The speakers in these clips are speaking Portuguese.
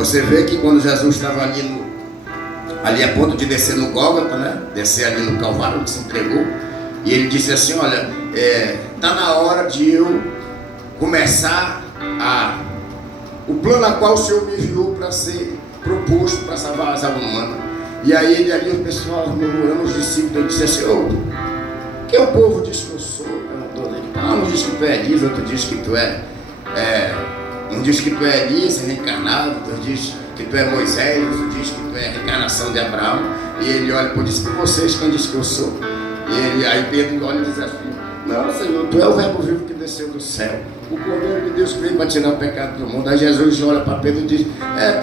Você vê que quando Jesus estava ali a ponto de descer no Gólgota, né? Descer ali no Calvário, onde se entregou, e ele disse assim: olha, está na hora de eu começar o plano a qual o Senhor me enviou para ser proposto para salvar as almas humanas. E aí ele ali, o pessoal murmurando, os discípulos, ele disse assim: que o povo diz que eu sou? Um diz que tu é Elias, outro diz que tu um diz que tu é Elias reencarnado, outro diz que tu é Moisés, outro diz que tu é a reencarnação de Abraão. E ele olha e diz: que vocês, quem diz que eu sou? E aí Pedro olha e diz assim: não, Senhor, tu é o verbo vivo que desceu do céu, o Cordeiro de Deus que veio para tirar o pecado do mundo. Aí Jesus olha para Pedro e diz: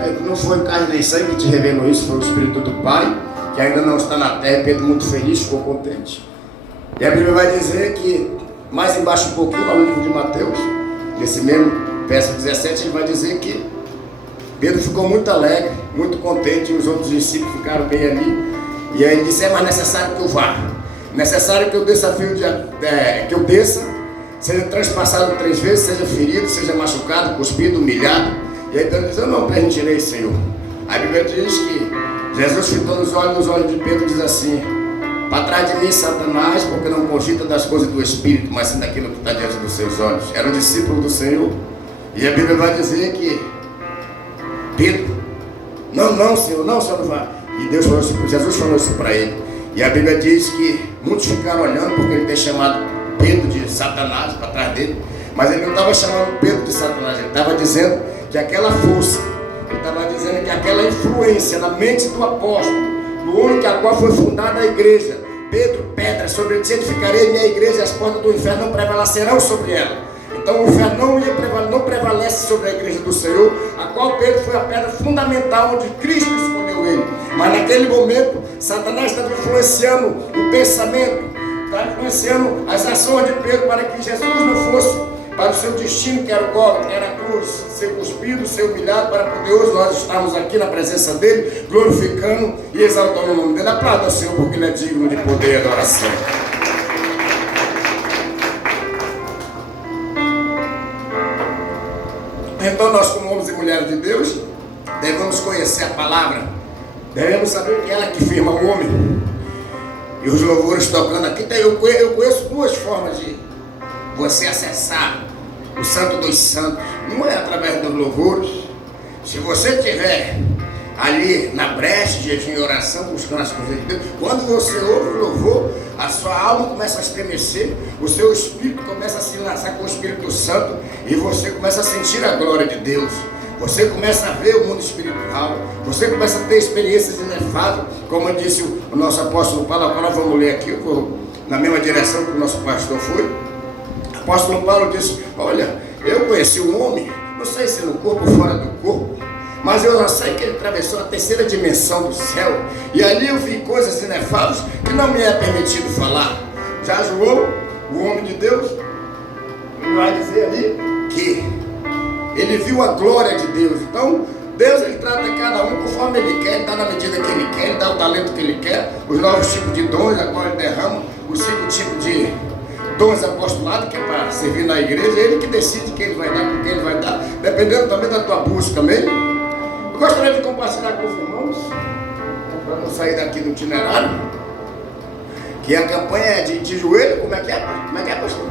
Pedro, não foi carne nem sangue que te revelou isso, foi o Espírito do Pai, que ainda não está na terra. Pedro, muito feliz, ficou contente. E a Bíblia vai dizer que, mais embaixo um pouquinho, no livro de Mateus, nesse mesmo verso 17, ele vai dizer que Pedro ficou muito alegre, muito contente, e os outros discípulos ficaram bem ali. E aí ele disse: é mais necessário que eu vá, necessário que eu desafio que eu desça, seja transpassado 3 vezes, seja ferido, seja machucado, cuspido, humilhado. E aí Pedro diz: eu não permitirei, Senhor. A Bíblia diz que Jesus fitou nos olhos de Pedro e diz assim: para trás de mim, Satanás, porque não cogita das coisas do Espírito, mas sim daquilo que está diante dos seus olhos. Era um discípulo do Senhor. E a Bíblia vai dizer que Pedro: não, Senhor, não vai. E Jesus falou isso para ele. E a Bíblia diz que muitos ficaram olhando, porque ele tem chamado Pedro de Satanás para trás dele. Mas ele não estava chamando Pedro de Satanás, ele estava dizendo que aquela força, ele estava dizendo que aquela influência na mente do apóstolo, no homem que a qual foi fundada a igreja: Pedro, pedra, sobre ti edificarei minha igreja, e as portas do inferno não prevalecerão sobre ela. Então o inferno não prevalece sobre a igreja do Senhor, a qual Pedro foi a pedra fundamental, onde Cristo escolheu ele. Mas naquele momento, Satanás estava influenciando o pensamento, estava influenciando as ações de Pedro, para que Jesus não fosse para o seu destino, que era o Gólgota, que era a cruz, ser cuspido, ser humilhado, para poder hoje nós estarmos aqui na presença dele, glorificando e exaltando o nome dele. Aplauda ao Senhor, porque ele é digno de poder e adoração. Então nós, como homens e mulheres de Deus, devemos conhecer a palavra, devemos saber que ela que firma o homem. E os louvores tocando aqui, eu conheço 2 formas de você acessar o Santo dos Santos. Uma é através dos louvores. Se você estiver ali na brecha, jejum e oração, buscando as coisas de Deus, quando você ouve o louvor, a sua alma começa a estremecer, o seu espírito começa a se enlaçar com o Espírito Santo, e você começa a sentir a glória de Deus. Você começa a ver o mundo espiritual, você começa a ter experiências inefáveis, como disse o nosso apóstolo Paulo. Agora nós vamos ler aqui, eu vou na mesma direção que o nosso pastor foi. O apóstolo Paulo disse: olha, eu conheci um homem, não sei se no corpo ou fora do corpo, mas eu já sei que ele atravessou a 3ª dimensão do céu, e ali eu vi coisas inefáveis que não me é permitido falar. Já João, o homem de Deus, ele vai dizer ali que ele viu a glória de Deus. Então Deus, ele trata cada um conforme ele quer, ele dá na medida que ele quer, ele dá o talento que ele quer, os 9 tipos de dons. Agora ele derrama os 5 tipos de dons apostolados, que é para servir na igreja. É ele que decide quem ele vai dar, com quem ele vai dar, dependendo também da tua busca, amém? Eu gostaria de compartilhar com os irmãos, para não sair daqui do itinerário, que a campanha é de joelho. Como é que é, pastor?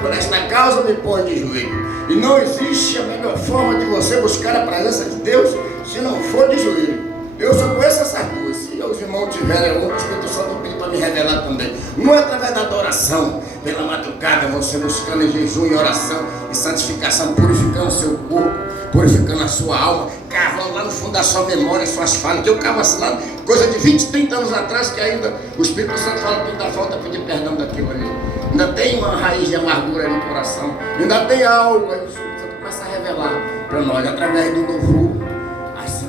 Por esta causa me põe de joelho. E não existe a melhor forma de você buscar a presença de Deus se não for de joelho. Eu só conheço essas 2. Se os irmãos tiverem um, o Espírito Santo pede para me revelar também. Um é através da adoração, pela madrugada, você buscando em jejum e oração e santificação, purificando o seu corpo, purificando a sua alma, cavando lá no fundo da sua memória, suas falhas. Que eu cavo assim lá, coisa de 20, 30 anos atrás, que ainda o Espírito Santo fala que ainda falta pedir perdão daquilo ali. Ainda tem uma raiz de amargura aí no coração, ainda tem algo aí, o Espírito Santo começa a revelar para nós, através do louvor, assim,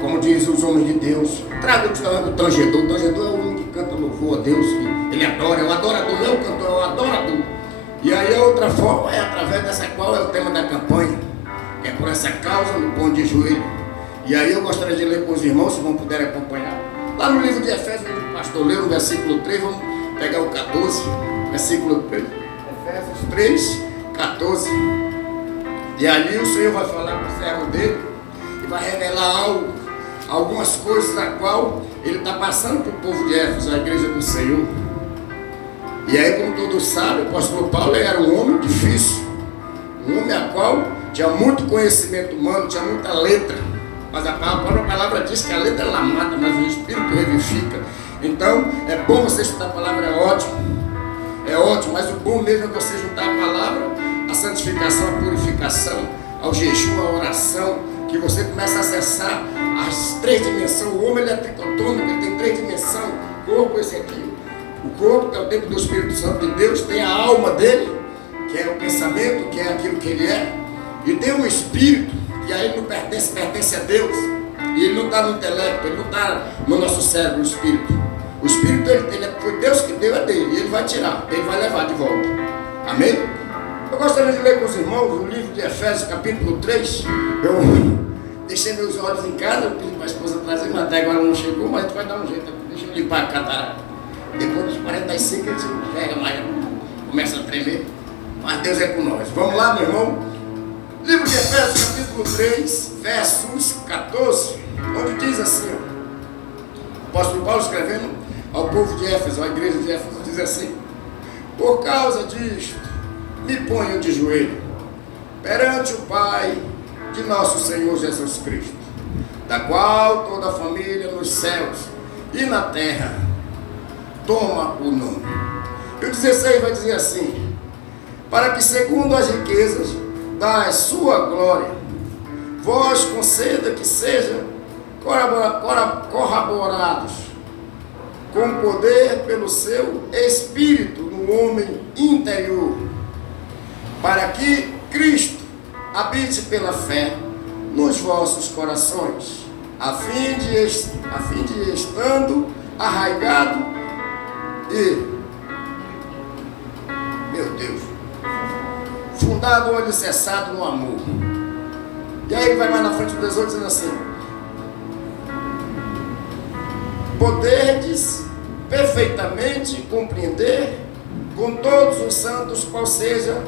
como diz os homens de Deus. Traga o tangedor. O tangedor é o homem que canta louvor a Deus, que ele adora, é o adorador, não é o cantor, é o adorador. E aí a outra forma é através dessa qual é o tema da campanha, é por essa causa me põe de joelho. E aí eu gostaria de ler com os irmãos, se não puderem acompanhar, lá no livro de Efésios, o pastor leu no versículo 3, vamos pegar o 14, versículo 3, Efésios 3, 14. E ali o Senhor vai falar com o servo carro dele e vai revelar algumas coisas da qual ele está passando para o povo de Éfeso, a igreja do Senhor. E aí, como todos sabem, o apóstolo Paulo era um homem difícil, um homem a qual tinha muito conhecimento humano, tinha muita letra, mas a própria palavra diz que a letra ela mata, mas o Espírito revivifica. Então, é bom você estudar a palavra, é ótimo, mas o bom mesmo é você juntar a palavra, a santificação, a purificação, ao jejum, à oração, que você começa a acessar as três dimensões. O homem ele é tricotônico, ele tem três dimensões, corpo, esse aqui. O corpo, que é o templo do Espírito Santo de Deus, tem a alma dele, que é o pensamento, que é aquilo que ele é, e tem o espírito, que a ele não pertence, pertence a Deus, e ele não está no intelecto, ele não está no nosso cérebro, o espírito. O espírito, foi Deus que deu, é dele, e ele vai tirar, ele vai levar de volta. Amém? Eu gostaria de ler com os irmãos o livro de Efésios, capítulo 3. Eu deixei meus olhos em casa, eu pedi para a esposa trazer, mas até agora não chegou, mas a gente vai dar um jeito, deixa eu limpar a catarata. Depois dos 45 a gente pega mais, começa a tremer, mas Deus é com nós. Vamos lá, meu irmão. Livro de Efésios, capítulo 3, versos 14, onde diz assim, o apóstolo Paulo escrevendo ao povo de Éfeso, à igreja de Éfeso, diz assim: por causa disto, me ponho de joelho perante o Pai de nosso Senhor Jesus Cristo, da qual toda a família nos céus e na terra toma o nome. E o 16 vai dizer assim: para que segundo as riquezas da sua glória, vós conceda que sejam corroborados com poder pelo seu Espírito no homem interior, para que Cristo habite pela fé nos vossos corações, a fim de estando arraigado e, meu Deus, fundado ou alicerçado no amor. E aí ele vai mais na frente do 18 dizendo assim: poderdes perfeitamente compreender com todos os santos qual seja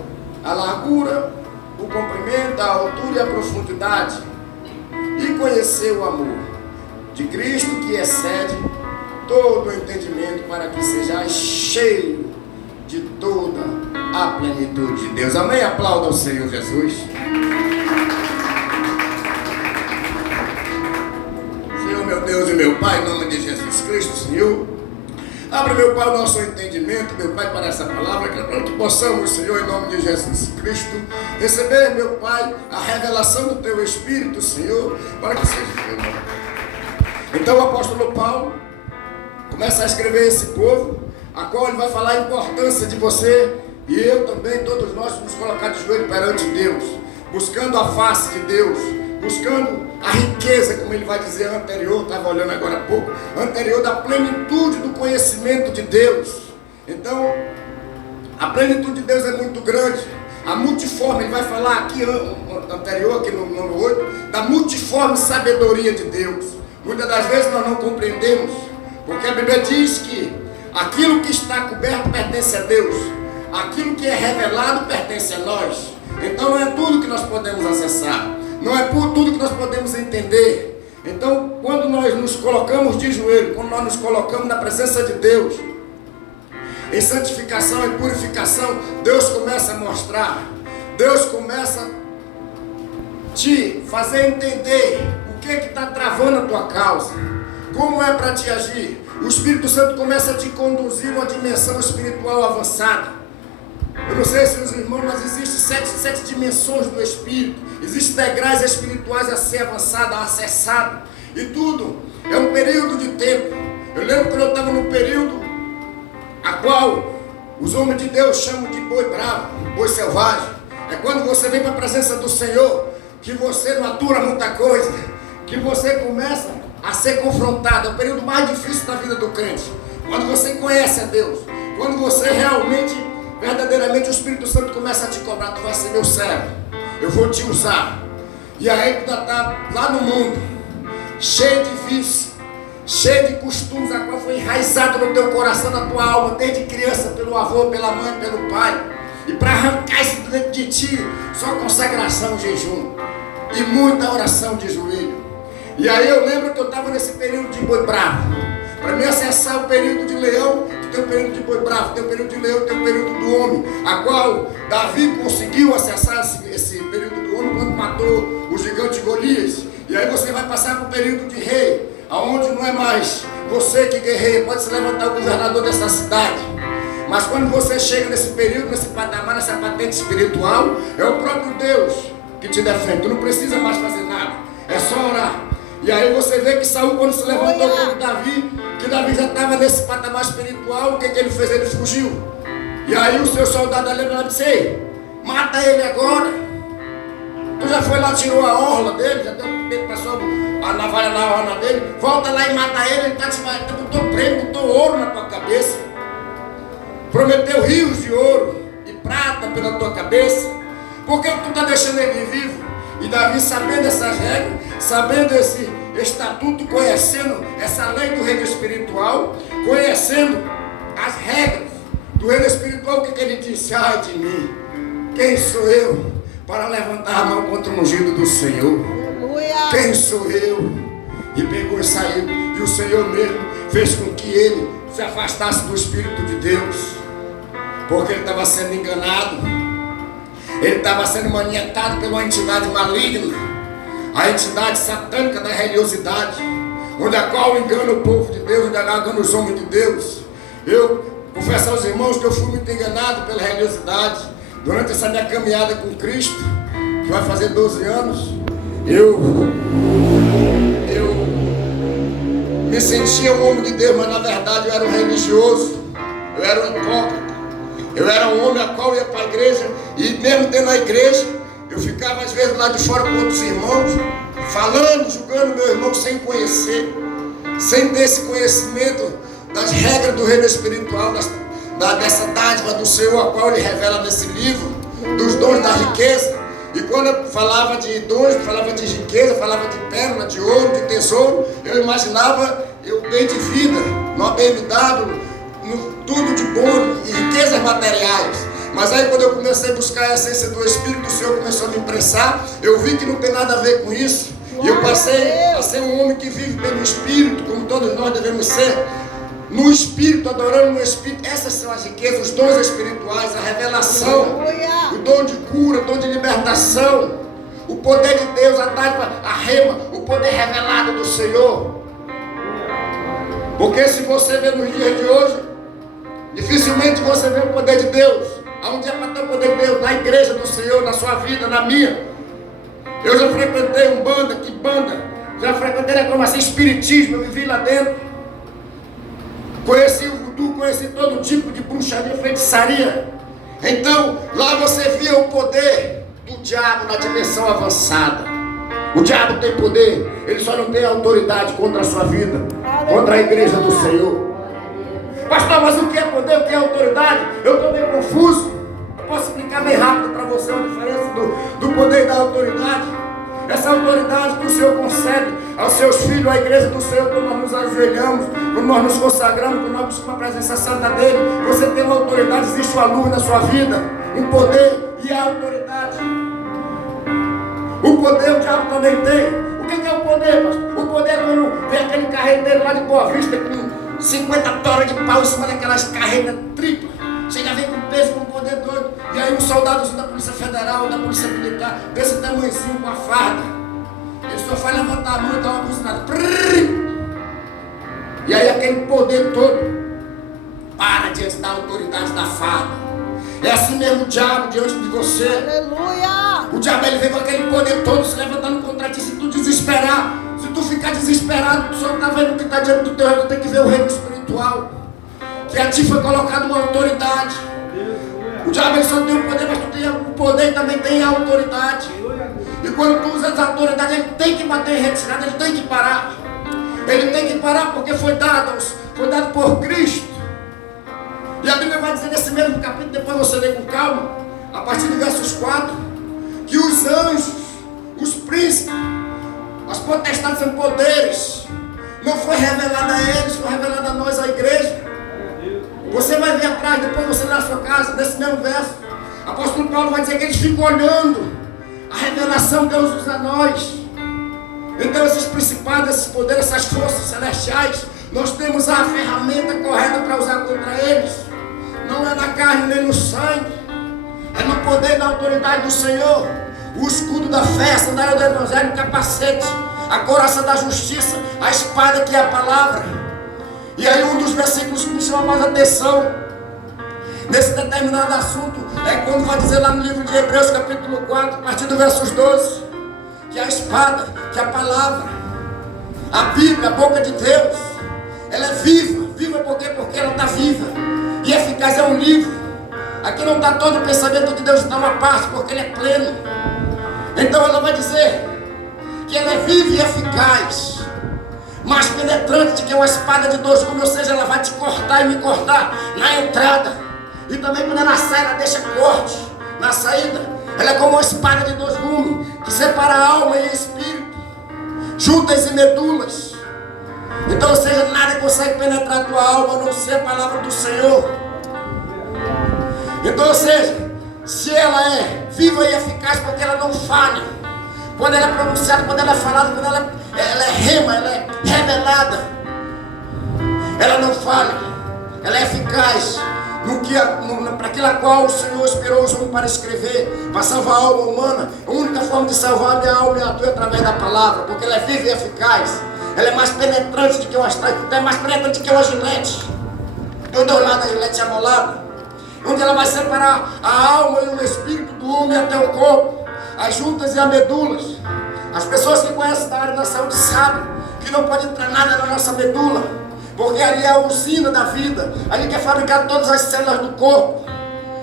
a largura, o comprimento, a altura e a profundidade, e conhecer o amor de Cristo que excede todo o entendimento, para que sejais cheio de toda a plenitude de Deus. Amém? Aplauda ao Senhor Jesus. Senhor, meu Deus e meu Pai, em nome de Jesus Cristo, Senhor, abra, meu Pai, o nosso entendimento, meu Pai, para essa palavra, para que possamos, Senhor, em nome de Jesus Cristo, receber, meu Pai, a revelação do Teu Espírito, Senhor, para que seja meu nome. Então o apóstolo Paulo começa a escrever esse povo, a qual ele vai falar a importância de você e eu também, todos nós, nos colocar de joelho perante Deus, buscando a face de Deus, buscando a riqueza, como ele vai dizer anterior, estava olhando agora há pouco, anterior da plenitude do conhecimento de Deus. Então, a plenitude de Deus é muito grande, a multiforme, ele vai falar aqui, anterior, aqui no 8, da multiforme sabedoria de Deus. Muitas das vezes nós não compreendemos, porque a Bíblia diz que aquilo que está coberto pertence a Deus, aquilo que é revelado pertence a nós. Então não é tudo que nós podemos acessar, não é por tudo que nós podemos entender. Então, quando nós nos colocamos de joelho, quando nós nos colocamos na presença de Deus, em santificação e purificação, Deus começa a mostrar, Deus começa a te fazer entender o que está travando a tua causa, como é para te agir. O Espírito Santo começa a te conduzir a uma dimensão espiritual avançada. Eu não sei se os irmãos, mas existem sete dimensões do Espírito. Existem degraus espirituais a ser avançado, a acessado. E tudo é um período de tempo. Eu lembro quando eu estava num período a qual os homens de Deus chamam de boi bravo, boi selvagem. É quando você vem para a presença do Senhor, que você não atura muita coisa, que você começa a ser confrontado. É o período mais difícil da vida do crente. Quando você conhece a Deus, quando você realmente, verdadeiramente, o Espírito Santo começa a te cobrar: tu vai ser meu servo, eu vou te usar. E aí tu está lá no mundo, cheio de vícios, cheio de costumes, a qual foi enraizado no teu coração, na tua alma, desde criança, pelo avô, pela mãe, pelo pai. E para arrancar isso dentro de ti, só consagração e jejum. e muita oração de joelho. E aí eu lembro que eu estava nesse período de boi bravo. Para mim acessar o período de leão, tem o período de boi bravo, tem o período de leão, tem o período do homem, a qual Davi conseguiu acessar esse período do homem quando matou o gigante Golias. E aí você vai passar para o período de rei, aonde não é mais você que guerreia, pode se levantar o governador dessa cidade. Mas quando você chega nesse período, nesse patamar, nessa patente espiritual, é o próprio Deus que te defende. Tu não precisa mais fazer nada, é só orar. E aí você vê que Saul, quando se levantou contra Davi, que Davi já estava nesse patamar espiritual, o que ele fez? Ele fugiu. E aí o seu soldado ali disse: ei, mata ele agora. Tu já foi lá, tirou a orla dele, já deu, passou a navalha na orla dele, volta lá e mata ele, ele está te matando, botou prêmio, botou ouro na tua cabeça, prometeu rios de ouro e prata pela tua cabeça. Por que tu está deixando ele vivo? E Davi, sabendo essas regras, sabendo esse estatuto, conhecendo essa lei do reino espiritual, conhecendo as regras do reino espiritual, o que ele disse? Ai de mim, quem sou eu para levantar a mão contra o ungido do Senhor? Aleluia. Quem sou eu? E pegou e saiu. E o Senhor mesmo fez com que ele se afastasse do Espírito de Deus, porque ele estava sendo enganado. Ele estava sendo maniatado pela uma entidade maligna, a entidade satânica da religiosidade, onde a qual engana o povo de Deus, onde a qual engana os homens de Deus. Eu confesso aos irmãos que eu fui muito enganado pela religiosidade durante essa minha caminhada com Cristo, que vai fazer 12 anos. Eu me sentia um homem de Deus, mas na verdade eu era um religioso, eu era um hipócrita. Eu era um homem a qual ia para a igreja, e mesmo dentro da igreja, eu ficava às vezes lá de fora com outros irmãos, falando, julgando meu irmão sem conhecer, sem ter esse conhecimento das regras do reino espiritual, dessa dádiva do Senhor, a qual ele revela nesse livro, dos dons da riqueza. E quando eu falava de dons, falava de riqueza, falava de pérola, de ouro, de tesouro, eu imaginava eu bem de vida, numa BMW, tudo de bom e riquezas materiais. Mas aí quando eu comecei a buscar a essência do Espírito, o Senhor começou a me impressar, eu vi que não tem nada a ver com isso. E eu passei a ser um homem que vive pelo Espírito, como todos nós devemos ser, no Espírito, adorando no Espírito. Essas são as riquezas, os dons espirituais, a revelação, o dom de cura, o dom de libertação, o poder de Deus, a dádiva, a rema, o poder revelado do Senhor. Porque se você vê nos dias de hoje, dificilmente você vê o poder de Deus. Aonde é para ter o poder de Deus? Na igreja do Senhor, na sua vida, na minha. Eu já frequentei Umbanda, Quimbanda, já frequentei como assim, espiritismo, eu vivi lá dentro. Conheci o voodoo, conheci todo tipo de bruxaria, feitiçaria. Então, lá você via o poder do diabo na dimensão avançada. O diabo tem poder, ele só não tem autoridade contra a sua vida, contra a igreja do Senhor. Pastor, mas o que é poder, o que é autoridade? Eu estou meio confuso. Eu posso explicar bem rápido para você a diferença do poder e da autoridade. Essa autoridade que o Senhor concede aos seus filhos, à igreja do Senhor, quando nós nos ajoelhamos, quando nós nos consagramos, quando nós buscamos a presença santa dele, você tem uma autoridade, existe uma luz na sua vida, um poder e a autoridade. O poder o diabo também tem. O que é o poder, pastor? O poder é quando vem aquele carreteiro lá de Boa Vista com 50 toras de pau em cima daquelas carretas triplas. Chega a ver com peso, com poder doido. E aí um soldadozinho da Polícia Federal, da Polícia Militar, desse tamanhozinho com a farda. Ele só faz levantar a mão e dar uma buzinada. E aí aquele poder todo para diante da autoridade da farda. É assim mesmo o diabo diante de você. Aleluia! O diabo ele vem com aquele poder todo se levantando contra ti. Se tu desesperar, se tu ficar desesperado, tu só não está vendo o que está diante do teu reino, tu tem que ver o reino espiritual. Que a ti foi colocado uma autoridade. O diabo ele só tem o poder, mas tu tem o poder e também tem a autoridade. E quando tu usa essa autoridade, ele tem que bater em retirada, ele tem que parar. Ele tem que parar porque foi dado por Cristo. E a Bíblia vai dizer nesse mesmo capítulo, depois você lê com calma, a partir do versos 4, que os anjos, os príncipes, as potestades são poderes. Não foi revelado a eles, foi revelado a nós, a igreja. Você vai ver atrás, depois você lê na sua casa, nesse mesmo verso. O apóstolo Paulo vai dizer que eles ficam olhando A revelação Deus usa nós. Então esses principados, esses poderes, essas forças celestiais, nós temos a ferramenta correta para usar contra eles. Não é na carne nem no sangue, é no poder e na autoridade do Senhor. O escudo da fé, a sandália do evangelho, o capacete, a couraça da justiça, a espada que é a palavra. E aí um dos versículos que me chama mais atenção nesse determinado assunto é quando vai dizer lá no livro de Hebreus capítulo 4, a partir do versos 12, que a espada, que a palavra, a Bíblia, a boca de Deus, ela é viva. Viva por quê? Porque ela está viva. E eficaz, é um livro. Aqui não está todo o pensamento de Deus, está uma parte, porque ele é pleno. Então ela vai dizer que ela é viva e eficaz, mais penetrante que uma espada de 2 gumes, ou seja, ela vai te cortar e me cortar na entrada. E também quando ela sai, ela deixa corte na saída. Ela é como uma espada de 2 gumes, que separa a alma e o espírito, juntas e medulas. Então, ou seja, nada consegue penetrar a tua alma, a não ser a palavra do Senhor. Então, ou seja, se ela é viva e eficaz, porque ela não falha. Quando ela é pronunciada, quando ela é falada, quando ela é rema, ela é revelada, ela não falha, ela é eficaz para aquilo a qual o Senhor inspirou os homens para escrever, para salvar a alma humana. A única forma de salvar a minha alma e a tua é através da palavra, porque ela é viva e eficaz. Ela é mais penetrante do que uma espada, é mais penetrante do que uma gilete. Do outro lado a gilete amolada, onde ela vai separar a alma e o espírito do homem até o corpo, as juntas e as medulas. As pessoas que conhecem da área da saúde sabem que não pode entrar nada na nossa medula, porque ali é a usina da vida, ali que é fabricado todas as células do corpo.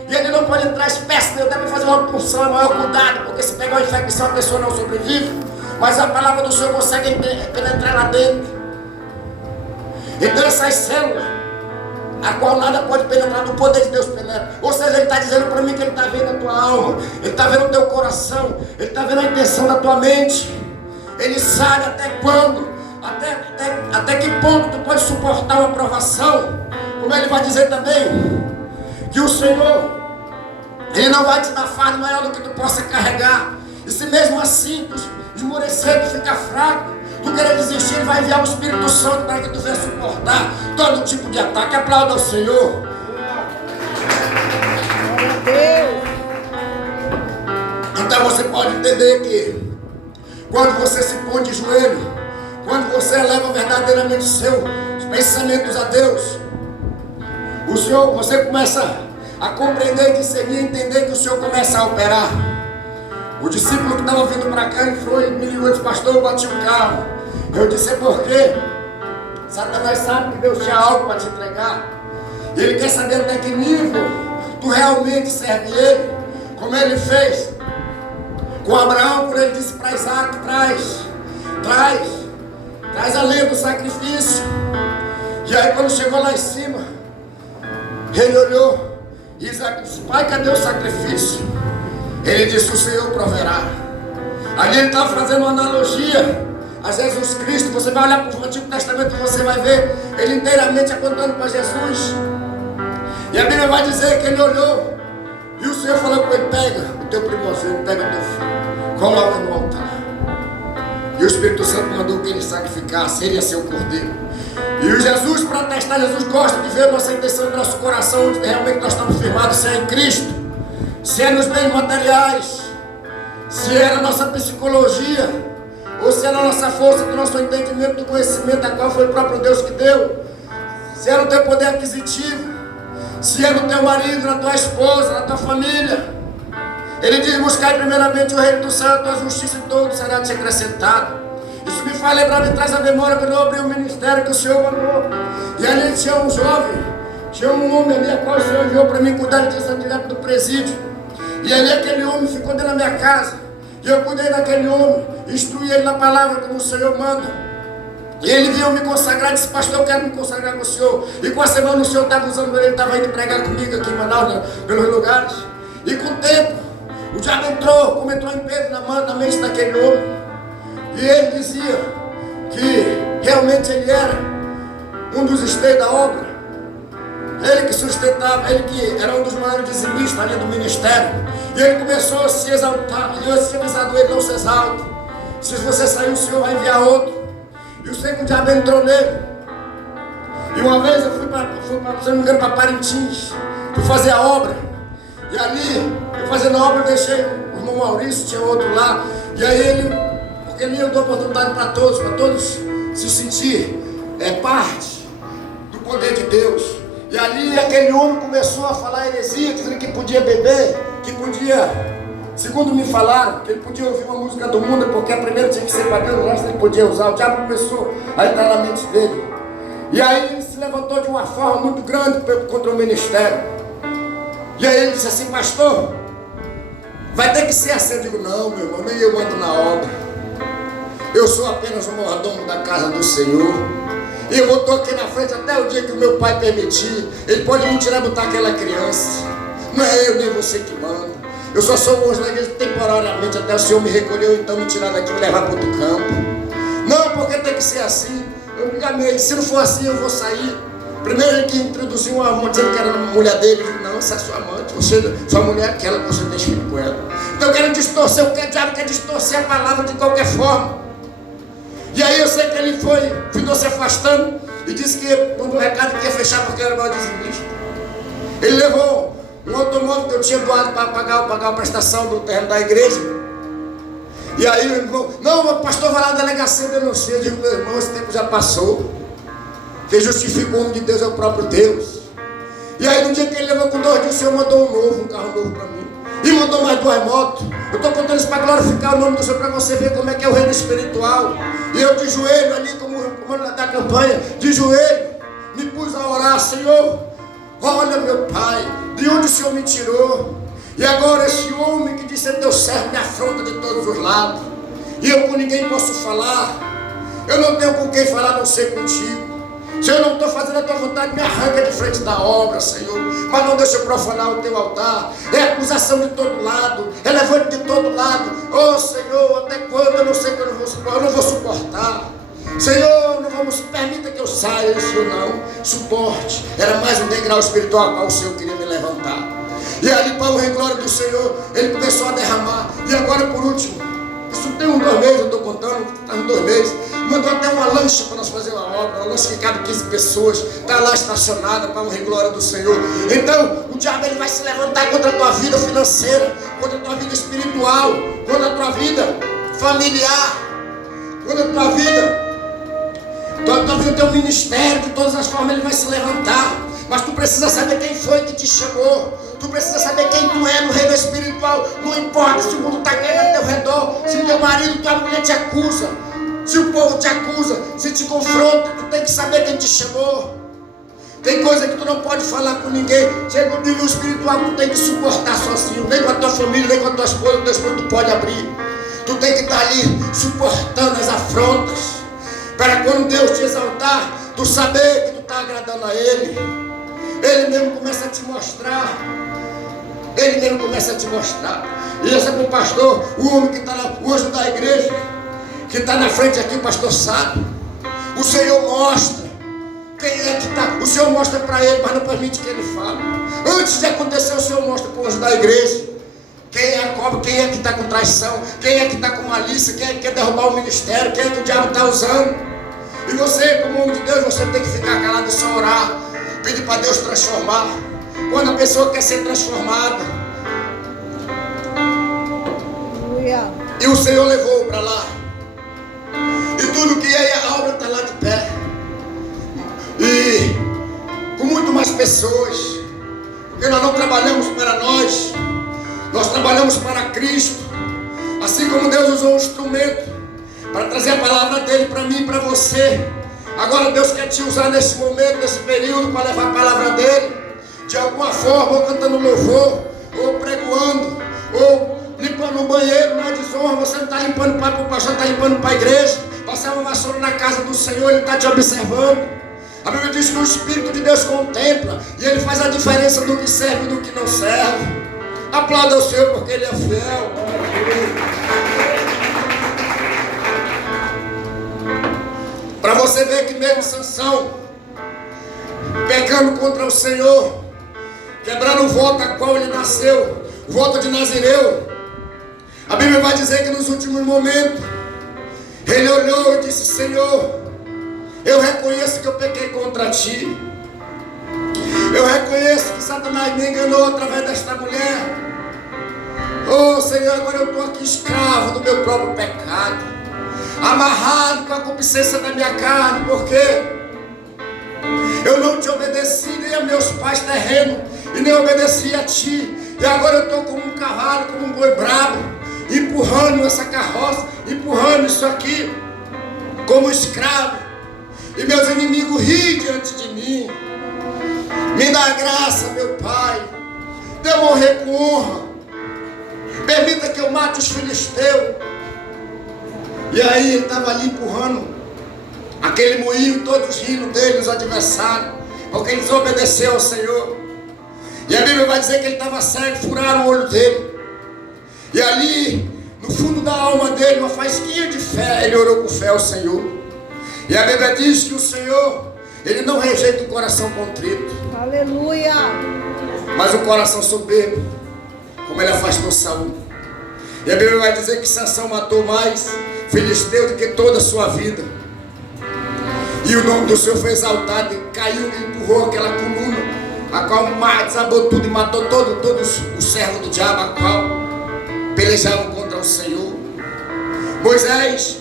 E ali não pode entrar espécie, eu deve fazer uma punção, maior cuidado, porque se pegar uma infecção a pessoa não sobrevive. Mas a palavra do Senhor consegue penetrar lá dentro. Então essas células, a qual nada pode penetrar, no poder de Deus penetra. Ou seja, Ele está dizendo para mim que Ele está vendo a tua alma, Ele está vendo o teu coração, Ele está vendo a intenção da tua mente. Ele sabe até quando, até que ponto tu pode suportar uma provação. Como Ele vai dizer também, que o Senhor, Ele não vai te dar fardo maior do que tu possa carregar. E se mesmo assim tu esmorecer, tu ficar fraco, tu querer desistir, Ele vai enviar o Espírito Santo para que tu venha suportar todo tipo de ataque. Aplauda ao Senhor. Então você pode entender que quando você se põe de joelho, quando você eleva verdadeiramente seus pensamentos a Deus, o Senhor, você começa a compreender, discernir, entender que o Senhor começa a operar. O discípulo que estava vindo para cá, ele foi, me ligou e disse: pastor, eu bati o carro. Eu disse: é porque Satanás sabe que Deus tinha algo para te entregar. E Ele quer saber até que nível tu realmente serve Ele. Como Ele fez com Abraão, quando Ele disse para Isaac: traz a lenha do sacrifício. E aí quando chegou lá em cima, ele olhou, e Isaac disse: pai, cadê o sacrifício? Ele disse: o Senhor proverá. Ali ele estava fazendo uma analogia a Jesus Cristo. Você vai olhar para o Antigo Testamento e você vai ver ele inteiramente apontando para Jesus. E a Bíblia vai dizer que ele olhou, e o Senhor falou para ele: pega o teu primogênito, pega o teu filho, coloca no altar. E o Espírito Santo mandou que ele sacrificasse, ele ia ser o cordeiro. E o Jesus, para testar, Jesus gosta de ver a nossa intenção do nosso coração, onde realmente nós estamos firmados, se é em Cristo, se é nos bens materiais, se é na nossa psicologia, ou se é na nossa força, do nosso entendimento, do conhecimento, a qual foi o próprio Deus que deu, se é no teu poder aquisitivo, se é no teu marido, na tua esposa, na tua família. Ele diz: buscai primeiramente o reino do céu, a tua justiça, e todo será te acrescentado. Isso me faz lembrar, me traz a memória quando eu abri o ministério que o Senhor mandou. E ali tinha um jovem, tinha um homem ali, a qual o Senhor enviou para mim cuidar de questão direto do presídio. E ali aquele homem ficou dentro da minha casa. E eu cuidei daquele homem, instruí ele na palavra como o Senhor manda. E ele veio me consagrar e disse: pastor, eu quero me consagrar com o Senhor. E com a semana o Senhor estava usando ele, estava indo pregar comigo aqui em Manaus, pelos lugares. E com o tempo, o diabo entrou, como entrou em Pedro, na mente daquele homem. E ele dizia que realmente ele era um dos esteios da obra. Ele que sustentava, ele que era um dos maiores dizimistas ali do ministério. E ele começou a se exaltar. E eu tinha avisado ele: não se exalte. Se você sair, o Senhor vai enviar outro. E o Senhor, o diabo entrou nele. E uma vez eu fui se não me engano, para Parintins. Fui fazer a obra. E ali, eu fazendo a obra, eu deixei o irmão Maurício, tinha outro lá. E aí porque ele deu oportunidade para todos se sentir parte do poder de Deus. E ali aquele homem começou a falar heresia, dizendo que podia beber, que podia, segundo me falaram, que ele podia ouvir uma música do mundo, porque a primeira tinha que ser para Deus, o resto ele podia usar. O diabo começou a entrar na mente dele. E aí ele se levantou de uma forma muito grande contra o ministério. E aí ele disse assim: pastor, vai ter que ser assim. Eu digo: não, meu irmão, nem eu ando na obra. Eu sou apenas um mordomo da casa do Senhor. E eu estou aqui na frente até o dia que o meu pai permitir. Ele pode me tirar e botar aquela criança. Não é eu nem você que manda. Eu só sou o anjo da igreja temporariamente até o Senhor me recolher, então me tirar daqui e me levar para outro campo. Não, porque tem que ser assim. Eu me enganei. Se não for assim, eu vou sair. Primeiro ele que introduziu uma mulher, dizendo que era uma mulher dele. Eu disse: não, essa é sua amante. Sua mulher é aquela que você tem filho com ela. Então eu quero distorcer. O diabo quer distorcer a palavra de qualquer forma. E aí eu sei que ele ficou se afastando e disse que mandou um recado que ia fechar porque era mal dizimista. Ele levou um automóvel que eu tinha doado para pagar a prestação do terreno da igreja. E aí o irmão: não, o pastor vai lá na delegacia denunciar. Eu digo: meu irmão, esse tempo já passou. Quem justifica o homem de Deus é o próprio Deus. E aí no dia que ele levou com 2 dias, o Senhor mandou um carro novo para mim. E mandou mais 2 motos. Eu estou contando isso para glorificar o nome do Senhor, para você ver como é que é o reino espiritual. E eu de joelho ali, como da campanha, de joelho, me pus a orar: Senhor, olha meu Pai, de onde o Senhor me tirou. E agora esse homem que disse é teu servo me afronta de todos os lados. E eu com ninguém posso falar. Eu não tenho com quem falar, a não ser contigo. Se eu não estou fazendo a tua vontade, me arranca de frente da obra, Senhor. Mas não deixa eu profanar o teu altar. É acusação de todo lado, é levante de todo lado. Oh Senhor, até quando? Eu não sei que eu não vou suportar. Senhor, não vamos, permita que eu saia. Senhor, não, suporte. Era mais um degrau espiritual ao qual o Senhor queria me levantar. E ali, para o glória do Senhor, ele começou a derramar. E agora, por último, isso tem 2 meses, eu estou contando, está uns 2 meses. Mandou até uma lancha para nós fazer uma obra, uma lancha que cabe 15 pessoas, está lá estacionada para a glória do Senhor. Então, o diabo ele vai se levantar contra a tua vida financeira, contra a tua vida espiritual, contra a tua vida familiar, contra a tua vida, teu ministério, de todas as formas ele vai se levantar. Mas tu precisa saber quem foi que te chamou. Tu precisa saber quem tu é no reino espiritual. Não importa se o mundo está caindo ao teu redor, se teu marido, tua mulher te acusa, se o povo te acusa, se te confronta, tu tem que saber quem te chamou. Tem coisa que tu não pode falar com ninguém. Chega um nível espiritual que tu tem que suportar sozinho. Nem com a tua família, nem com a tua esposa, o teu esposo tu pode abrir. Tu tem que estar ali suportando as afrontas, para quando Deus te exaltar, tu saber que tu está agradando a Ele. Ele mesmo começa a te mostrar. Ele mesmo começa a te mostrar. E esse é para o pastor, o homem que está lá, o anjo da igreja, que está na frente aqui, o pastor sabe. O Senhor mostra quem é que está. O Senhor mostra para ele, mas não permite que ele fale. Antes de acontecer, o Senhor mostra para o anjo da igreja quem é a cobra, quem é que está com traição, quem é que está com malícia, quem é que quer derrubar o ministério, quem é que o diabo está usando. E você, como homem de Deus, você tem que ficar calado e só orar, pedir para Deus transformar. Quando a pessoa quer ser transformada, e o Senhor levou para lá, e tudo que é, a obra está lá de pé, e com muito mais pessoas, porque nós não trabalhamos para nós, nós trabalhamos para Cristo. Assim como Deus usou um instrumento para trazer a palavra dele para mim e para você, agora Deus quer te usar nesse momento, nesse período, para levar a palavra dele de alguma forma, ou cantando louvor, ou pregoando, ou limpando um banheiro. Não é desonra, você não está limpando para o pastor, está limpando para a igreja. Passar uma vassoura na casa do Senhor, ele está te observando. A Bíblia diz que o Espírito de Deus contempla, e ele faz a diferença do que serve e do que não serve. Aplauda o Senhor porque ele é fiel. Para você ver que mesmo Sansão, pecando contra o Senhor, quebrando o voto a qual ele nasceu, o voto de Nazireu. A Bíblia vai dizer que nos últimos momentos ele olhou e disse: Senhor, eu reconheço que eu pequei contra ti, eu reconheço que Satanás me enganou através desta mulher. Oh Senhor, agora eu estou aqui escravo do meu próprio pecado, amarrado com a concupiscência da minha carne, porque eu não te obedeci nem a meus pais terrenos, e nem obedeci a ti. E agora eu estou como um cavalo, como um boi bravo, empurrando essa carroça, empurrando isso aqui, como escravo. E meus inimigos riem diante de mim. Me dá graça, meu Pai, de eu morrer com honra. Permita que eu mate os filisteus. E aí ele estava ali empurrando aquele moinho, todos rindo dele, os adversários, porque ele desobedeceu ao Senhor. E a Bíblia vai dizer que ele estava cego, furaram o olho dele. E ali, no fundo da alma dele, uma faísquinha de fé, ele orou com fé ao Senhor. E a Bíblia diz que o Senhor, ele não rejeita o coração contrito. Aleluia! Mas o coração soberbo, como ele afastou Saul. E a Bíblia vai dizer que Sansão matou mais filisteu do que toda a sua vida. E o nome do Senhor foi exaltado, e caiu e empurrou aquela coluna, a qual desabou tudo e matou todos os servos do diabo, a qual pelejavam contra o Senhor. Moisés,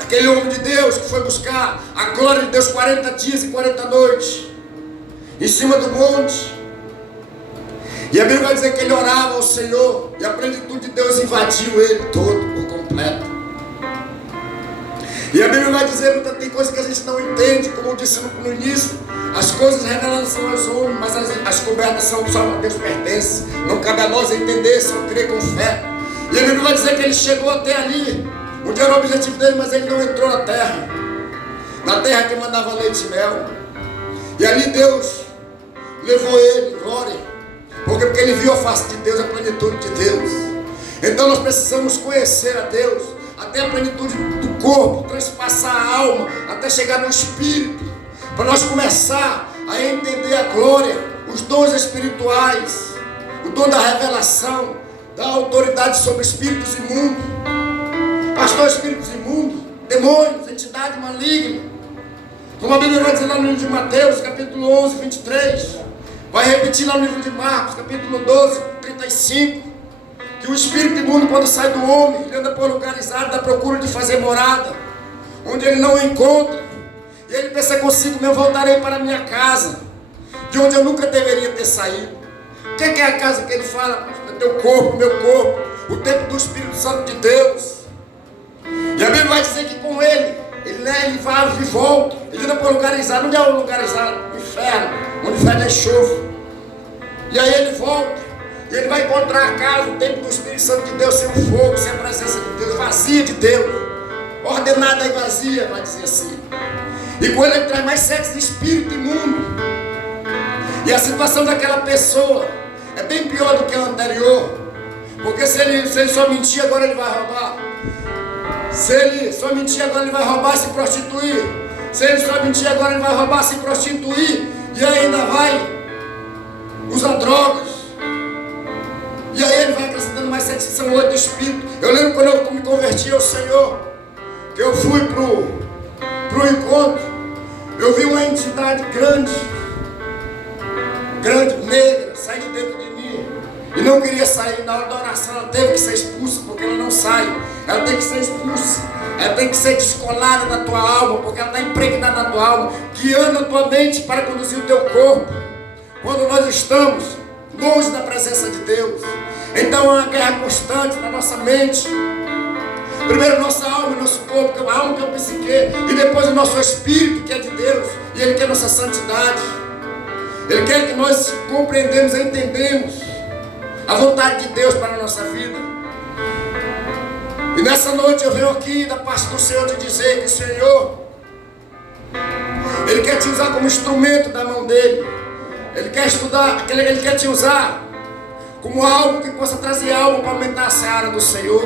aquele homem de Deus que foi buscar a glória de Deus 40 dias e 40 noites em cima do monte. E a Bíblia vai dizer que ele orava ao Senhor, e a plenitude de Deus invadiu ele todo por completo. E a Bíblia vai dizer que tem coisas que a gente não entende, como eu disse no início. As coisas reveladas são aos homens, mas as cobertas só a Deus pertencem. Não cabe a nós entender, só crer com fé. E a Bíblia vai dizer que ele chegou até ali, onde era o objetivo dele, mas ele não entrou na terra que mandava leite e mel. E ali Deus levou ele em glória, porque ele viu a face de Deus, a plenitude de Deus. Então nós precisamos conhecer a Deus, até a plenitude do corpo, transpassar a alma, até chegar no espírito, para nós começar a entender a glória, os dons espirituais, o dom da revelação, da autoridade sobre espíritos imundos, pastor, espíritos imundos, demônios, entidade maligna, como a Bíblia vai dizer lá no livro de Mateus, capítulo 11, 23, vai repetir lá no livro de Marcos, capítulo 12, 35, que o espírito imundo, quando sai do homem, ele anda por lugares áridos à procura de fazer morada, onde ele não encontra, e ele pensa consigo: eu voltarei para a minha casa, de onde eu nunca deveria ter saído. O que é a casa que ele fala? Teu corpo, meu corpo, o templo do Espírito Santo de Deus. E a Bíblia vai dizer que com ele vai e volta, ele anda por lugares áridos. Onde é o lugar árido? O inferno, onde fede enxofre. E aí ele volta, e ele vai encontrar a casa, o templo do Espírito Santo de Deus, sem o fogo, sem a presença de Deus, vazia de Deus, ordenada e vazia, vai dizer assim. E com ele traz mais sexo de espírito imundo. E a situação daquela pessoa é bem pior do que a anterior, porque se ele só mentir, agora ele vai roubar. Se ele só mentir, agora ele vai roubar e se prostituir. Se ele só mentir, agora ele vai roubar e se prostituir. E ainda vai usar drogas. E aí ele vai acrescentando mais 7, são 8 espíritos. Eu lembro quando eu me converti ao Senhor, que eu fui pro encontro, eu vi uma entidade grande, negra, sair de dentro de mim. E não queria sair. Na hora da oração ela teve que ser expulsa, porque ela não sai. Ela tem que ser expulsa. Ela tem que ser descolada da tua alma, porque ela está impregnada na tua alma, guiando a tua mente para conduzir o teu corpo. Quando nós estamos longe da presença de Deus, então é uma guerra constante na nossa mente. Primeiro nossa alma e nosso corpo, a alma que é o psique, e depois o nosso espírito, que é de Deus, e Ele quer nossa santidade. Ele quer que nós compreendemos e entendemos a vontade de Deus para a nossa vida. E nessa noite eu venho aqui da parte do Senhor te dizer que o Senhor, Ele quer te usar como instrumento da mão dEle. Ele quer estudar, Ele quer te usar como algo que possa trazer algo para aumentar a seara do Senhor.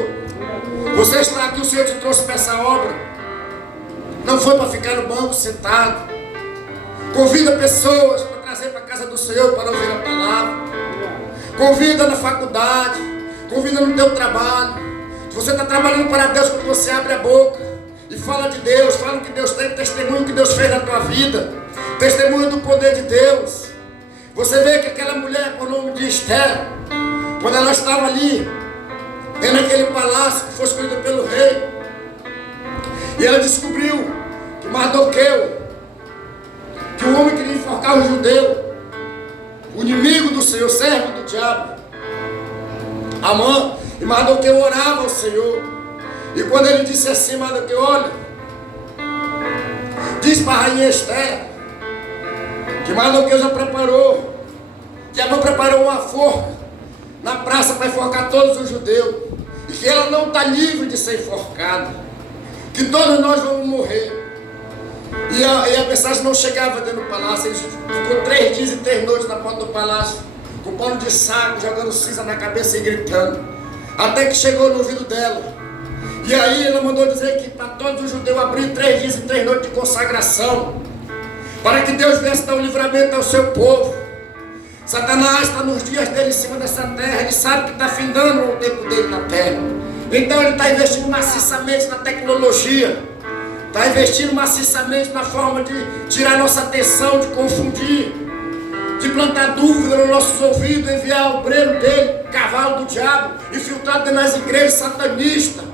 Você está aqui, o Senhor te trouxe para essa obra. Não foi para ficar no banco sentado. Convida pessoas para trazer para a casa do Senhor para ouvir a palavra. Convida na faculdade. Convida no teu trabalho. Se você está trabalhando para Deus, quando você abre a boca e fala de Deus, fala que Deus tem, testemunho que Deus fez na tua vida, testemunho do poder de Deus. Você vê que aquela mulher, por nome de Esther, quando ela estava ali, dentro daquele palácio que foi escolhido pelo rei, e ela descobriu que Mardoqueu, que o homem queria enforcar o judeu, o inimigo do Senhor, servo do diabo, Amã, e Mardoqueu orava ao Senhor. E quando ele disse assim, Mardoqueu, olha, diz para a rainha Esther, que Mardoqueu já preparou, que Amã preparou uma forca na praça para enforcar todos os judeus, e que ela não está livre de ser enforcada, que todos nós vamos morrer. E a mensagem não chegava dentro do palácio. Ele ficou 3 dias e 3 noites na porta do palácio, com pano de saco, jogando cinza na cabeça e gritando, até que chegou no ouvido dela. E aí ela mandou dizer que para todos os judeus abrir 3 dias e 3 noites de consagração, para que Deus viesse dar um livramento ao seu povo. Satanás está nos dias dele em cima dessa terra. Ele sabe que está findando o tempo dele na terra. Então ele está investindo maciçamente na tecnologia, está investindo maciçamente na forma de tirar nossa atenção, de confundir, de plantar dúvida nos nossos ouvidos, enviar o breno dele, cavalo do diabo, infiltrado dentro das igrejas satanistas.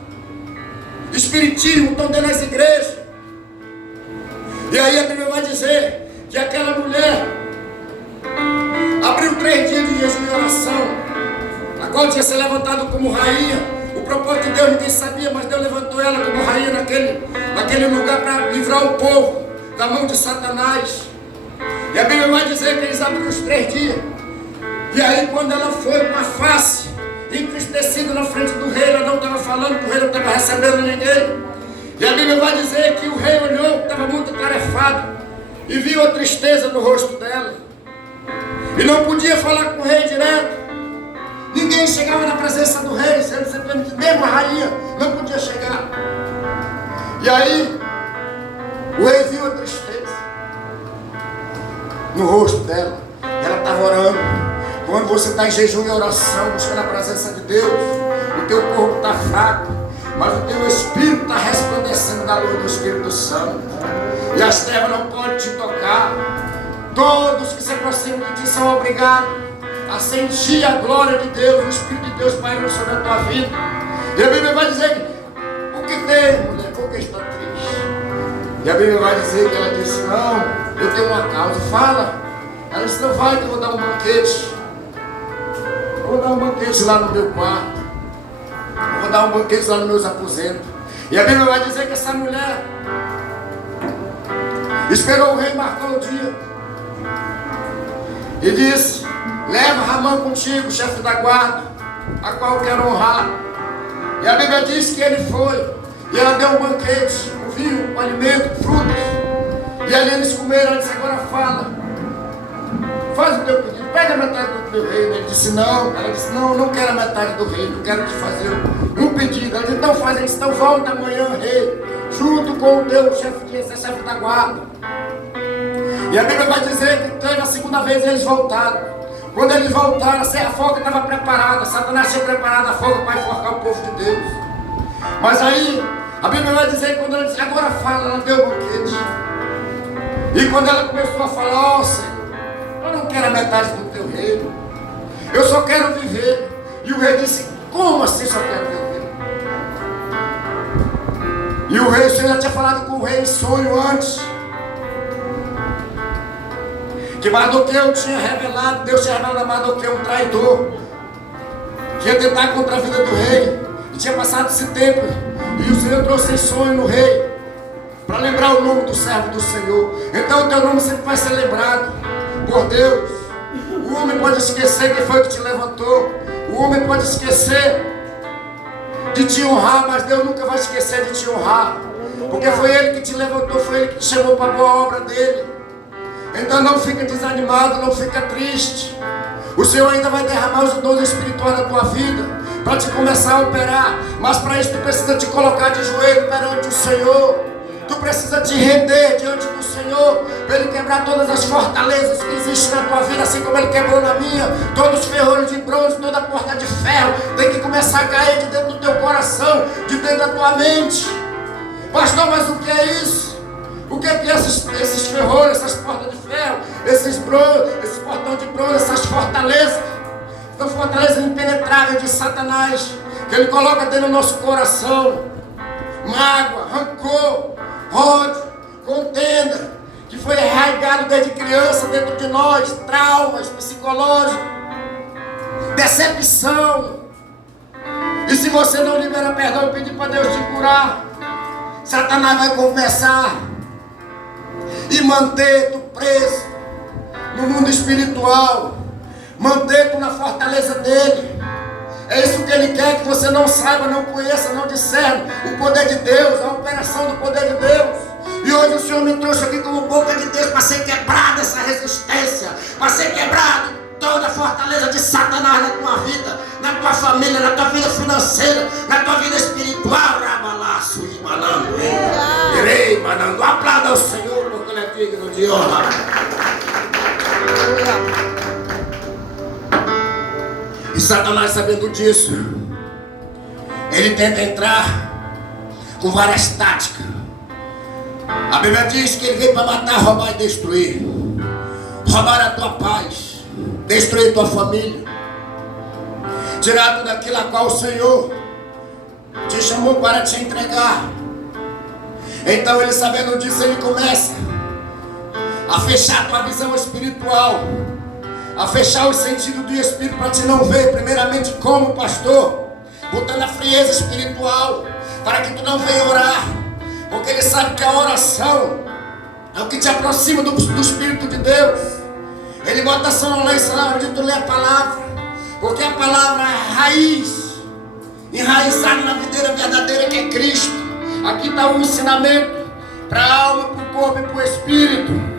Espiritismo estão dentro das igrejas. E aí a Bíblia vai dizer que aquela mulher abriu 3 dias de jejum e oração, a qual tinha se levantado como rainha. O propósito de Deus ninguém sabia, mas Deus levantou ela como rainha naquele lugar para livrar o povo da mão de Satanás. E a Bíblia vai dizer que eles abriram os 3 dias. E aí quando ela foi com a face entristecida na frente do rei, ela não estava falando, que o rei não estava recebendo ninguém. E a Bíblia vai dizer que o rei olhou, estava muito atarefado, e viu a tristeza no rosto dela. E não podia falar com o rei direto. Ninguém chegava na presença do rei, mesmo a rainha não podia chegar. E aí, o rei viu a tristeza no rosto dela. Ela estava orando. Quando você está em jejum e oração, buscando a presença de Deus, o teu corpo está fraco, mas o teu espírito está resplandecendo da luz do Espírito Santo. E as trevas não podem te tocar. Todos que se aproximam de ti são obrigados a sentir a glória de Deus, o Espírito de Deus pairando sobre a tua vida. E a Bíblia vai dizer, o que tem, mulher? Por que está triste? E a Bíblia vai dizer que ela disse, não, eu tenho uma causa. Fala. Ela disse, não vai que eu vou dar um banquete. Eu vou dar um banquete lá no meu quarto. Eu vou dar um banquete lá nos meus aposentos. E a Bíblia vai dizer que essa mulher esperou o rei marcar o dia. E disse, leva Ramã contigo, chefe da guarda, a qual quero honrar. E a Bíblia diz que ele foi. E ela deu um banquete, o vinho, o alimento, frutas. E ali eles comeram. Ela disse, agora fala. Faz o teu pedido, pega a metade do teu reino. Ele disse, não. Ela disse, não, eu não quero a metade do reino, eu quero te fazer um pedido. Ela disse, então faz isso, então volta amanhã, rei, junto com o teu chefe da guarda. E a Bíblia vai dizer que na segunda vez eles voltaram. Quando eles voltaram, a forca estava preparada. Satanás tinha preparado a forca para enforcar o povo de Deus. Mas aí, a Bíblia vai dizer que quando ela disse, agora fala, ela deu o banquete. E quando ela começou a falar, ó Senhor, eu não quero a metade do teu reino, eu só quero viver. E o rei disse, como assim só quero viver? E o rei, o Senhor já tinha falado com o rei em sonho antes, que Mardoqueu tinha revelado, Deus tinha revelado a Mardoqueu um traidor, que ia tentar contra a vida do rei, e tinha passado esse tempo, e o Senhor trouxe em sonho no rei, para lembrar o nome do servo do Senhor. Então o teu nome sempre vai ser lembrado por Deus. O homem pode esquecer quem foi que te levantou, o homem pode esquecer de te honrar, mas Deus nunca vai esquecer de te honrar, porque foi Ele que te levantou, foi Ele que te chamou para a boa obra dEle. Então não fica desanimado, não fica triste. O Senhor ainda vai derramar os dons espirituais na tua vida, para te começar a operar. Mas para isso tu precisa te colocar de joelho perante o Senhor. Tu precisa te render diante do Senhor, para Ele quebrar todas as fortalezas que existem na tua vida, assim como Ele quebrou na minha. Todos os ferrolhos de bronze, toda a porta de ferro tem que começar a cair de dentro do teu coração, de dentro da tua mente. Pastor, mas o que é isso? O que é esses ferrolhos, essas portas de ferro, esses portões de bronze, essas fortalezas? São fortalezas impenetráveis de Satanás, que ele coloca dentro do nosso coração. Mágoa, rancor, ódio, contenda, que foi arraigado desde criança dentro de nós, traumas psicológicos, decepção. E se você não libera perdão e pedir para Deus te curar, Satanás vai começar e manter tu preso no mundo espiritual, manter tu na fortaleza dele. É isso que ele quer, que você não saiba, não conheça, não discerne o poder de Deus, a operação do poder de Deus. E hoje o Senhor me trouxe aqui como boca de Deus para ser quebrada essa resistência, para ser quebrado toda a fortaleza de Satanás na tua vida, na tua família, na tua vida financeira, na tua vida espiritual. Rabalaço e manando, irei manando. Aplauda ao Senhor, porque Ele é digno de honra. E Satanás, sabendo disso, ele tenta entrar com várias táticas. A Bíblia diz que ele veio para matar, roubar e destruir. Roubar a tua paz, destruir a tua família, tirar tudo aquilo a qual o Senhor te chamou para te entregar. Então ele, sabendo disso, ele começa a fechar a tua visão espiritual, a fechar os sentidos do Espírito para te não ver, primeiramente como pastor, botando a frieza espiritual, para que tu não venha orar, porque ele sabe que a oração é o que te aproxima do Espírito de Deus. Ele bota a sonolência na hora de tu ler a palavra, porque a palavra é a raiz, enraizada na videira verdadeira que é Cristo. Aqui está o ensinamento para a alma, para o corpo e para o Espírito.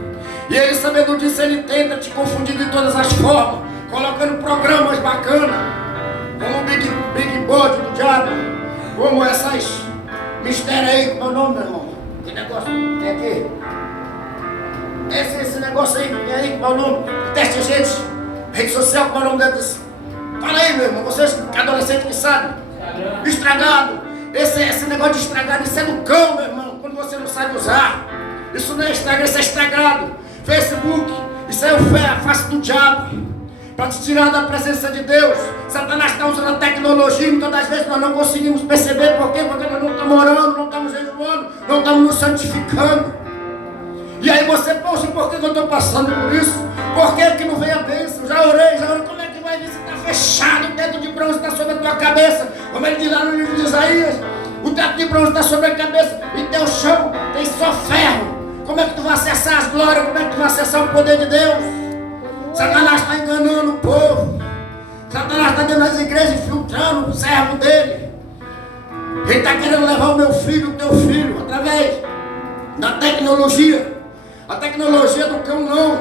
E ele, sabendo disso, ele tenta te confundir de todas as formas, colocando programas bacanas, como o Big Board do diabo, como essas mistérios aí, como é o nome, meu irmão? Que negócio tem aqui? Esse negócio aí, tem aí, como é o nome? Teste gente, rede social, como é o nome deles? Fala aí, meu irmão, vocês que adolescentes que sabem. Estragado. Esse negócio de estragado, isso é do cão, meu irmão, quando você não sabe usar. Isso não é estragado, isso é estragado. Facebook, isso é a face do diabo, para te tirar da presença de Deus. Satanás está usando a tecnologia e muitas das vezes nós não conseguimos perceber. Por quê? Porque nós não estamos orando, não estamos jejuando, não estamos nos santificando. E aí você, poxa, por que eu estou passando por isso? Por que não vem a bênção? Já orei, como é que vai vir se está fechado? O teto de bronze está sobre a tua cabeça, como ele diz lá no livro de Isaías. O teto de bronze está sobre a cabeça e teu chão tem só ferro. Como é que tu vai acessar as glórias? Como é que tu vai acessar o poder de Deus? Satanás está enganando o povo. Satanás está dentro das igrejas infiltrando o servo dele. Ele está querendo levar o meu filho, o teu filho, através da tecnologia. A tecnologia do cão não.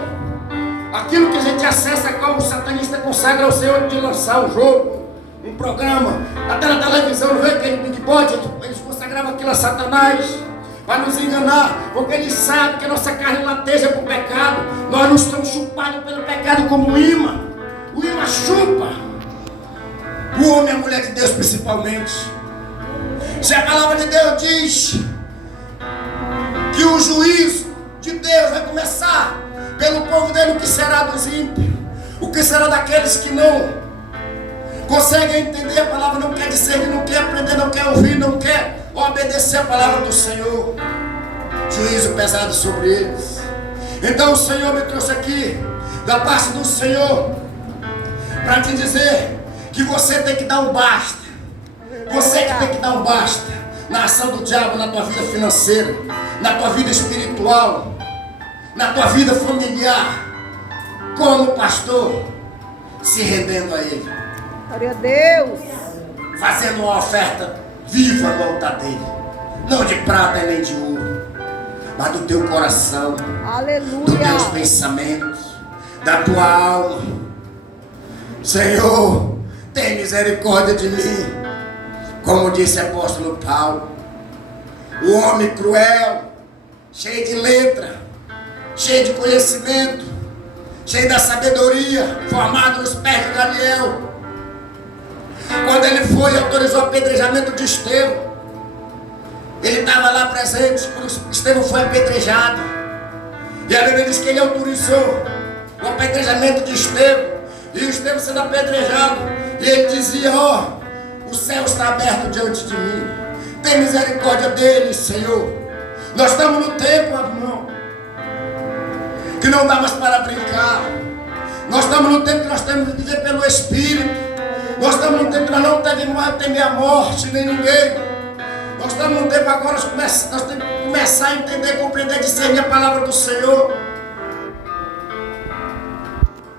Aquilo que a gente acessa, como o satanista consagra ao Senhor de lançar um jogo, um programa. Até na televisão, não vê aquele Big Board, eles consagravam aquilo a Satanás, para nos enganar, porque ele sabe que a nossa carne lateja para o pecado. Nós não estamos chupados pelo pecado como o imã. O imã chupa. O homem e a mulher de Deus principalmente. Se a palavra de Deus diz que o juízo de Deus vai começar pelo povo dele, o que será dos ímpios? O que será daqueles que não conseguem entender a palavra, não quer discernir, não quer aprender, não quer ouvir, não quer obedecer a palavra do Senhor? Juízo pesado sobre eles. Então o Senhor me trouxe aqui, da parte do Senhor, para te dizer que você tem que dar um basta. Você que tem que dar um basta na ação do diabo, na tua vida financeira, na tua vida espiritual, na tua vida familiar, como pastor, se rendendo a Ele. Glória a Deus. Fazendo uma oferta viva no altar dele, não de prata e nem de ouro, mas do teu coração, Aleluia, dos teus pensamentos, da tua alma. Senhor, tem misericórdia de mim, como disse o apóstolo Paulo. O homem cruel cheio de letra, cheio de conhecimento, cheio da sabedoria, formado nos pés de Daniel. Quando ele foi e autorizou o apedrejamento de Estevão, ele estava lá presente quando Estevão foi apedrejado. E a Bíblia diz que ele autorizou o apedrejamento de Estevão. E Estevão sendo apedrejado. E ele dizia: ó, o céu está aberto diante de mim. Tem misericórdia dele, Senhor. Nós estamos no tempo, irmão, que não dá mais para brincar. Nós estamos no tempo que nós temos que viver pelo Espírito. Nós estamos no tempo que nós não devemos temer a morte, nem ninguém. Nós estamos num tempo agora, nós temos que começar a entender, compreender, discernir a palavra do Senhor.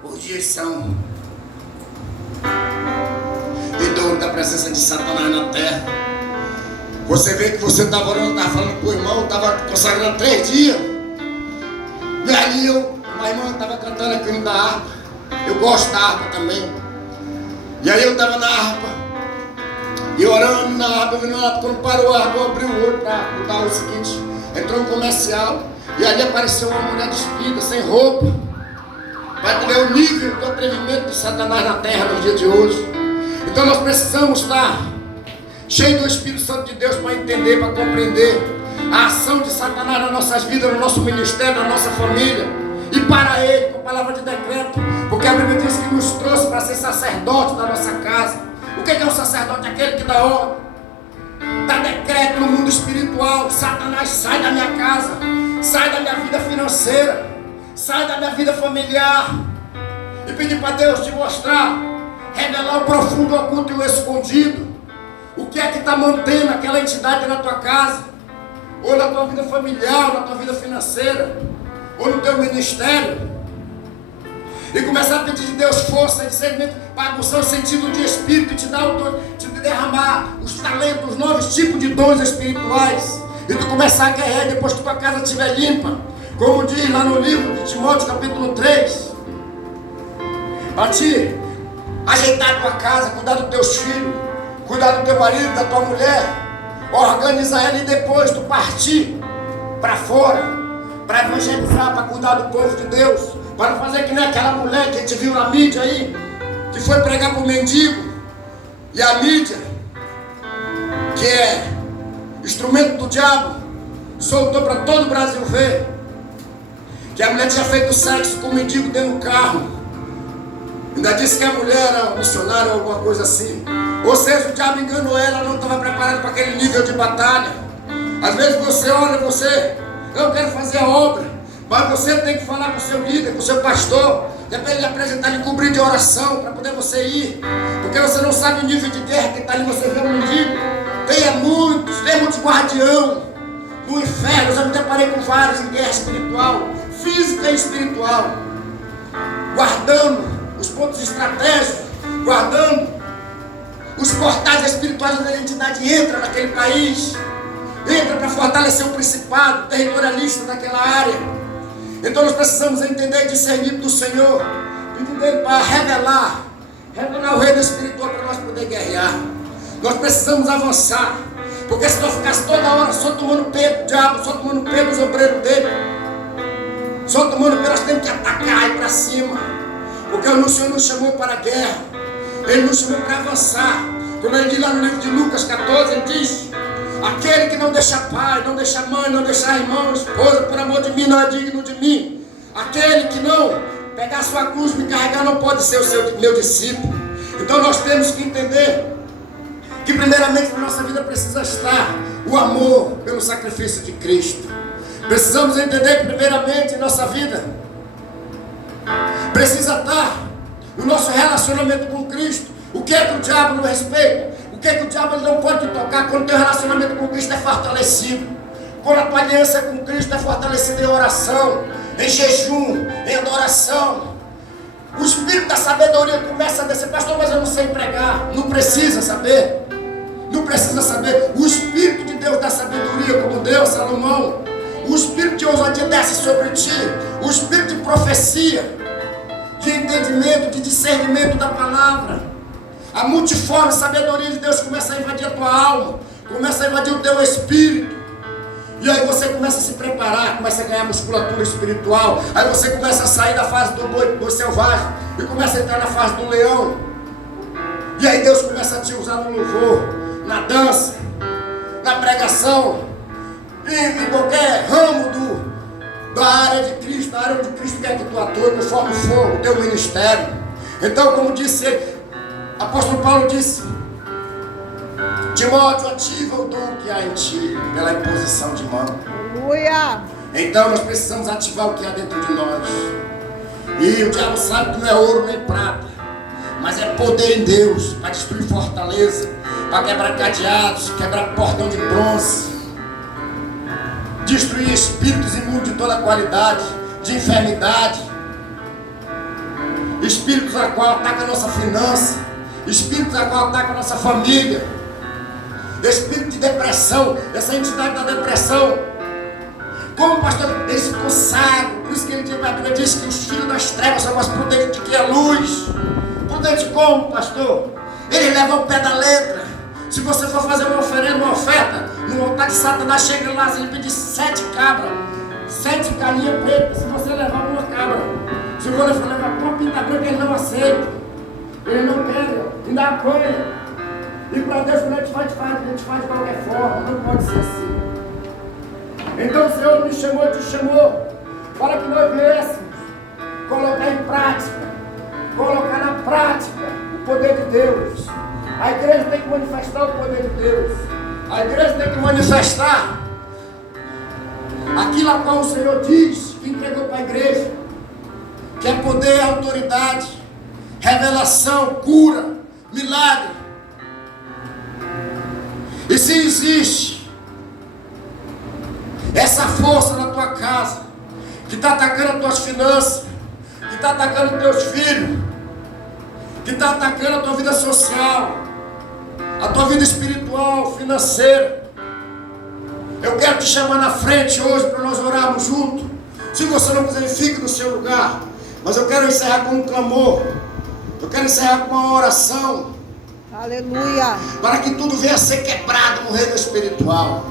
Os dias são de dor da presença de Satanás na terra. Você vê que você estava orando, estava falando com o irmão, estava consagrando 3 dias. E ali uma irmã estava cantando aqui da harpa. Eu gosto da harpa também. E aí eu estava na harpa, e orando na harpa, quando parou a harpa, eu abri o olho para dar o seguinte: entrou um comercial, e ali apareceu uma mulher despida, sem roupa, para ver o nível do atrevimento de Satanás na terra nos dias de hoje. Então nós precisamos estar cheios do Espírito Santo de Deus para entender, para compreender a ação de Satanás nas nossas vidas, no nosso ministério, na nossa família, e para ele, com palavra de decreto, porque a Bíblia diz que nos trouxe para ser sacerdote da nossa casa. O que é um sacerdote? Aquele que dá ordem, dá decreto no mundo espiritual. Satanás, sai da minha casa, sai da minha vida financeira, sai da minha vida familiar, e pedir para Deus te mostrar, revelar o profundo, o oculto e o escondido. O que é que está mantendo aquela entidade na tua casa, ou na tua vida familiar, ou na tua vida financeira, ou no teu ministério. E começar a pedir de Deus força, discernimento, para aguçar o sentido de espírito, e te derramar os talentos, os novos tipos de dons espirituais. E tu começar a guerrear depois que tua casa estiver limpa. Como diz lá no livro de Timóteo, capítulo 3. Para ti ajeitar a tua casa, cuidar dos teus filhos, cuidar do teu marido, da tua mulher, organizar ela e depois tu partir para fora, para evangelizar, para cuidar do povo de Deus, para não fazer que nem aquela mulher que a gente viu na mídia aí, que foi pregar para o mendigo, e a mídia, que é instrumento do diabo, soltou para todo o Brasil ver, que a mulher tinha feito sexo com o mendigo dentro do carro, ainda disse que a mulher era missionária ou alguma coisa assim. Ou seja, o diabo enganou ela, não estava preparado para aquele nível de batalha. Às vezes você olha, eu quero fazer a obra, mas você tem que falar com o seu líder, com o seu pastor, que é para ele apresentar, ele cobrir de oração, para poder você ir, porque você não sabe o nível de guerra que está ali. Você vê um mendigo, tem muitos guardião no inferno. Eu já me deparei com vários em guerra espiritual, física e espiritual, guardando os pontos estratégicos, guardando os portais espirituais onde a entidade entra naquele país, entra para fortalecer o principado territorialista daquela área. Então nós precisamos entender e discernir do Senhor, pedir dele para revelar o reino espiritual para nós poder guerrear. Nós precisamos avançar, porque se nós ficasse toda hora só tomando pé do diabo, só tomando pé dos obreiros dele, só tomando pé, nós temos que atacar e ir para cima, porque o Senhor nos chamou para a guerra, ele nos chamou para avançar. Como ele diz lá no livro de Lucas 14, ele diz: aquele que não deixa pai, não deixa mãe, não deixa irmão, esposa, por amor de mim, não é digno de mim. Aquele que não pegar sua cruz e me carregar não pode ser meu discípulo. Então nós temos que entender que primeiramente na nossa vida precisa estar o amor pelo sacrifício de Cristo. Precisamos entender que primeiramente em nossa vida precisa estar o nosso relacionamento com Cristo. O que é que o diabo não respeita? O que é que o diabo não pode tocar quando o teu relacionamento com Cristo é fortalecido? Quando a tua aliança com Cristo é fortalecida em oração, em jejum, em adoração. O espírito da sabedoria começa a descer. Pastor, mas eu não sei pregar. Não precisa saber. Não precisa saber. O Espírito de Deus da sabedoria, como Deus, Salomão. O Espírito de ousadia desce sobre ti. O Espírito de profecia, de entendimento, de discernimento da palavra. A multiforme sabedoria de Deus começa a invadir a tua alma, começa a invadir o teu espírito. E aí você começa a se preparar, começa a ganhar musculatura espiritual. Aí você começa a sair da fase do selvagem e começa a entrar na fase do leão. E aí Deus começa a te usar no louvor, na dança, na pregação, em qualquer ramo da área de Cristo, da área onde Cristo quer que tu atue, conforme for o teu ministério. Então, como disse ele, apóstolo Paulo disse: Timóteo, ativa o dom que há em ti, pela imposição de mão. Aleluia. Então nós precisamos ativar o que há dentro de nós. E o diabo sabe que não é ouro nem prata, mas é poder em Deus, para destruir fortaleza, para quebrar cadeados, quebrar portão de bronze, destruir espíritos imundos de toda qualidade, de enfermidade, espíritos a qual atacam a nossa finança, espíritos a qual atacam a nossa família, espírito de depressão, essa entidade da depressão. Como o pastor, ele se consagra. Por isso que a Bíblia diz que os filhos das trevas são mais prudentes do que a luz. Prudente como, pastor? Ele leva o pé da letra. Se você for fazer uma oferta, no altar de Satanás, chega lá, ele pede 7 cabras, 7 galinhas pretas. Se você levar uma cabra, se você for levar uma pinta branca, ele não aceita. Ele não quer, ainda apanha. E para Deus, quando a gente faz de qualquer forma, não pode ser assim. Então o Senhor me chamou e te chamou para que nós viéssemos colocar em prática, colocar na prática o poder de Deus. A igreja tem que manifestar o poder de Deus. A igreja tem que manifestar aquilo a qual o Senhor diz que entregou para a igreja, que é poder, autoridade, revelação, cura, milagre. E se existe essa força na tua casa, que está atacando as tuas finanças, que está atacando os teus filhos, que está atacando a tua vida social, a tua vida espiritual, financeira, eu quero te chamar na frente hoje para nós orarmos juntos. Se você não quiser, fique no seu lugar. Mas eu quero encerrar com um clamor. Eu quero encerrar com uma oração. Aleluia. Para que tudo venha a ser quebrado no reino espiritual.